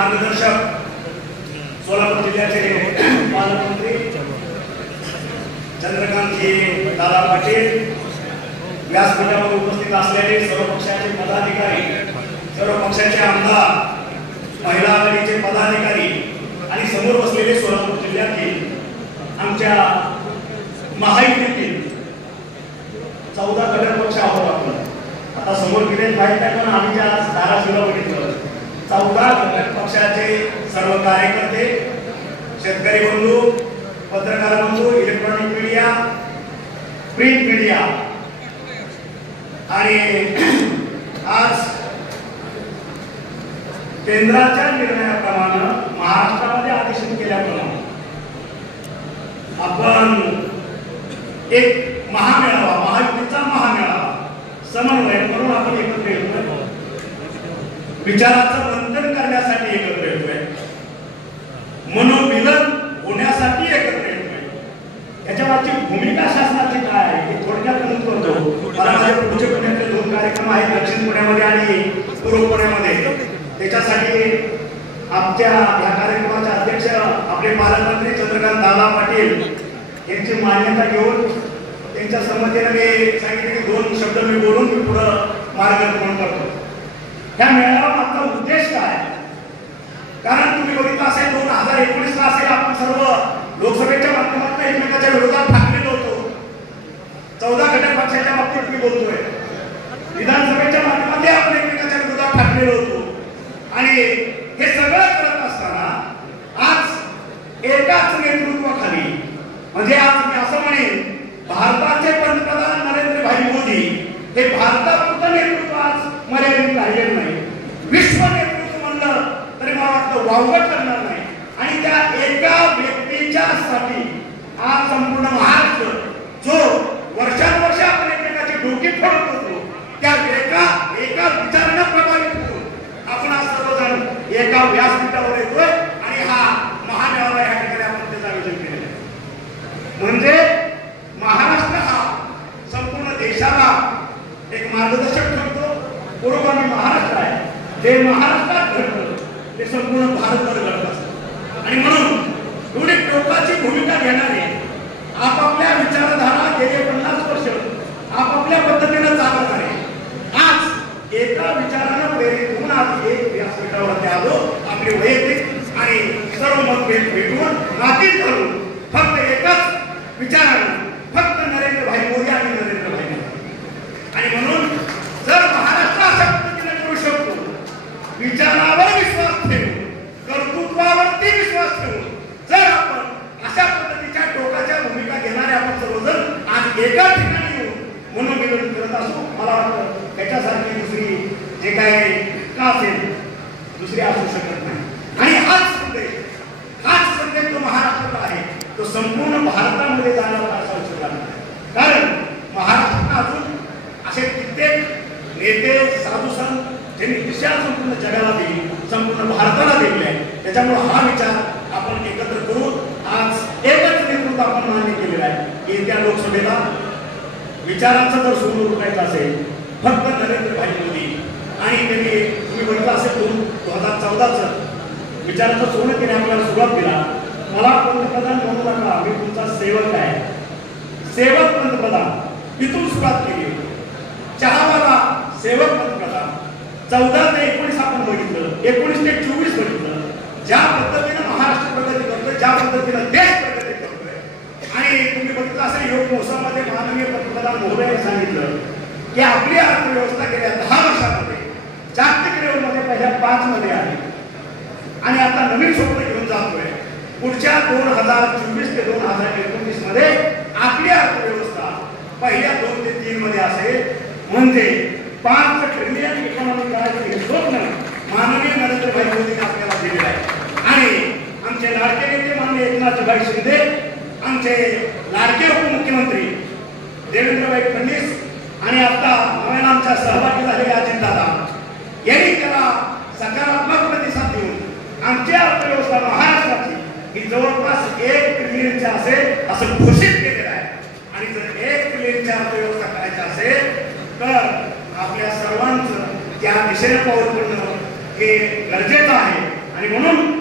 मार्गदर्शक सोलापूर जिल्ह्याचे पालकमंत्री चंद्रकांतजी दादा पाटील, व्यासपीठावर उपस्थित असलेले सर्व पक्षाचे पदाधिकारी, सर्व पक्षाचे आमदार, महिला आघाडीचे पदाधिकारी आणि समोर बसलेले सोलापूर जिल्ह्यातील आमच्या महायुतीतील 14 घटक पक्ष आहोत आपण. आता समोर गेले माहित नाही, पण आम्ही ज्या धाराशिवला बघितलं 14 घटक पक्षाचे सर्व कार्यकर्ते, शेतकरी बंधू, पत्रकार बंधू, इलेक्ट्रॉनिक मीडिया, प्रिंट मीडिया आणि आज केंद्राच्या निर्णयाप्रमाणे महाराष्ट्रामध्ये आदेशित केल्याप्रमाणे आपण एक महामेळावा, महायुतीचा महामेळावा समन्वय करून आपण एकत्र येतोय. विचाराचं बंधन करण्यासाठी एकत्र येतोय, मनोमिलन होण्यासाठी एकत्र येतोय. याच्या मागची भूमिका शासनाची काय आहे हे थोडक्यात नमूद करतो. मला माझ्या पुढचे पुण्यातले 2 कार्यक्रम आहेत, दक्षिण पुण्यामध्ये आणि पूर्व पुण्यामध्ये. त्याच्यासाठी आमच्या या कार्यक्रमाचे अध्यक्ष आपले पालकमंत्री चंद्रकांत दादा पाटील यांची मान्यता घेऊन त्यांच्या संमतीने मी सांगितले की 2 शब्द मी बोलून मी पुढं मार्गदर्शन करतो. ह्या मेळाव्याचा उद्देश काय? कारण तुम्ही बघितलं असेल 2019ला असेल आपण सर्व लोकसभेच्या माध्यमातून एकमेकाच्या विरोधात ठाकलेलो होतो. 14 घटक पक्षाच्या बाबतीत मी बोलतोय. विधानसभेच्या माध्यमातून आपण एकमेकाच्या विरोधात ठाकलेलो होतो आणि हे सगळं करत असताना आज एकाच नेतृत्वाखाली, म्हणजे आज मी असं म्हणेन भारताचे पंतप्रधान नरेंद्र भाई मोदी हे भारतापुरतं नेतृत्व आज मर्यादित राहिलेलं नाही. विश्व नेतृत्व म्हणलं तरी मला वाटतं वावगं ठरणार नाही. आणि त्या एका व्यक्तीच्या साठी आज संपूर्ण महाराष्ट्र जो वर्षानुवर्ष आपण एकमेकाची डोकी फोडत होतो, त्या एका विचारानं प्रभावित होतो आपण आज सर्वजण एका व्यासपीठावर येतोय आणि हा महामेळावा या ठिकाणी आपण त्याचं आयोजन केलेलं आहे. म्हणजे महाराष्ट्र हा संपूर्ण देशाला एक मार्गदर्शक ठरतो. पूर्वगामी महाराष्ट्र आहे, जे महाराष्ट्रात घडतं ते संपूर्ण भारतभर घडत असतं. आणि म्हणून एवढी टोकाची भूमिका घेणारे आपापल्या विचारधारा गेले 50 वर्ष आपापल्या पद्धतीनं चालत आहे. आज एका विचारानं प्रेरित होऊन आज एक व्यासपीठावरती आलो. आपले वैयक्तिक आणि सर्व मतभेद भेटून नातीत घालून फक्त एकच विचारानं, फक्त नरेंद्र भाई मोदी आणि नरेंद्र भाई मोदी. आणि म्हणून जर महाराष्ट्र अशा पद्धतीने करू शकतो, विचारावर विश्वास ठेवून, कर्तृत्वावरती विश्वास ठेवून जर आपण अशा पद्धतीच्या टोकाच्या भूमिका घेणारे आपण सर्वजण आज एका ठिकाणी येऊन मनोमिलन करत असू, मला वाटतं त्याच्यासारखी दुसरी जे काय का असेल दुसरी असू शकत नाही. आणि हाच संदेश जो महाराष्ट्राला आहे तो संपूर्ण भारतामध्ये जाणार असा विचार नाही. कारण महाराष्ट्रात अजून असे कित्येक नेते, साधू संत ज्यांनी दिशा संपूर्ण जगाला दिली, संपूर्ण भारताला दिली आहे. त्याच्यामुळे हा विचार आपण एकत्र करून आज एकच नेतृत्व आपण मान्य केलेला आहे. येत्या लोकसभेला विचारांचा जर सोडून उठवायचा असेल फक्त नरेंद्र भाई मोदी आणि त्यांनी तुम्ही बघितलं असेल 2014चं विचारांचं सोडून केले आपल्याला सुरुवात केला. मला पंतप्रधान म्हणू नका, मी तुमचा सेवक आहे, सेवक पंतप्रधान इथून सुरुवात केली. चहावाला सेवक पंतप्रधान 14 ते 19 आपण बघितलं, 19 ते 24 बघितलं. ज्या पद्धतीनं महाराष्ट्र प्रगती करतोय, ज्या पद्धतीनं देश प्रगती करतोय. आणि तुम्ही बघितलं असेल योग महोत्सवामध्ये माननीय पंतप्रधान महोदयांनी सांगितलं की आपली अर्थव्यवस्था गेल्या 10 वर्षामध्ये जागतिक लेवलमध्ये पहिल्या 5 मध्ये आली आणि आता नवीन स्वप्न घेऊन जातोय. पुढच्या 2024 ते 2029 मध्ये आपली अर्थव्यवस्था पहिल्या 2 ते 3 मध्ये असेल. म्हणजे 5 ट्रिलियन इकॉनॉमी करायचं हे स्वप्न माननीय नरेंद्र भाई मोदींनी आपल्याला दिलेलं आहे. आणि आमचे लाडके नेते माननीय एकनाथभाई शिंदे, आमचे लाडके उपमुख्यमंत्री देवेंद्रभाई फडणवीस आणि आता नव्यानं आमच्या सहभागी झालेले अजितदादा यांनी त्याला सकारात्मक प्रतिसाद देऊन आमची अर्थव्यवस्था महाराष्ट्राची ही जवळपास 1 ट्रिलियनची असेल असं घोषित केलेलं आहे. आणि जर 1 ट्रिलियनची अर्थव्यवस्था करायची असेल तर आपल्या सर्वांचं त्या दिशेने पाऊल पडणं हे गरजेचं आहे. आणि म्हणून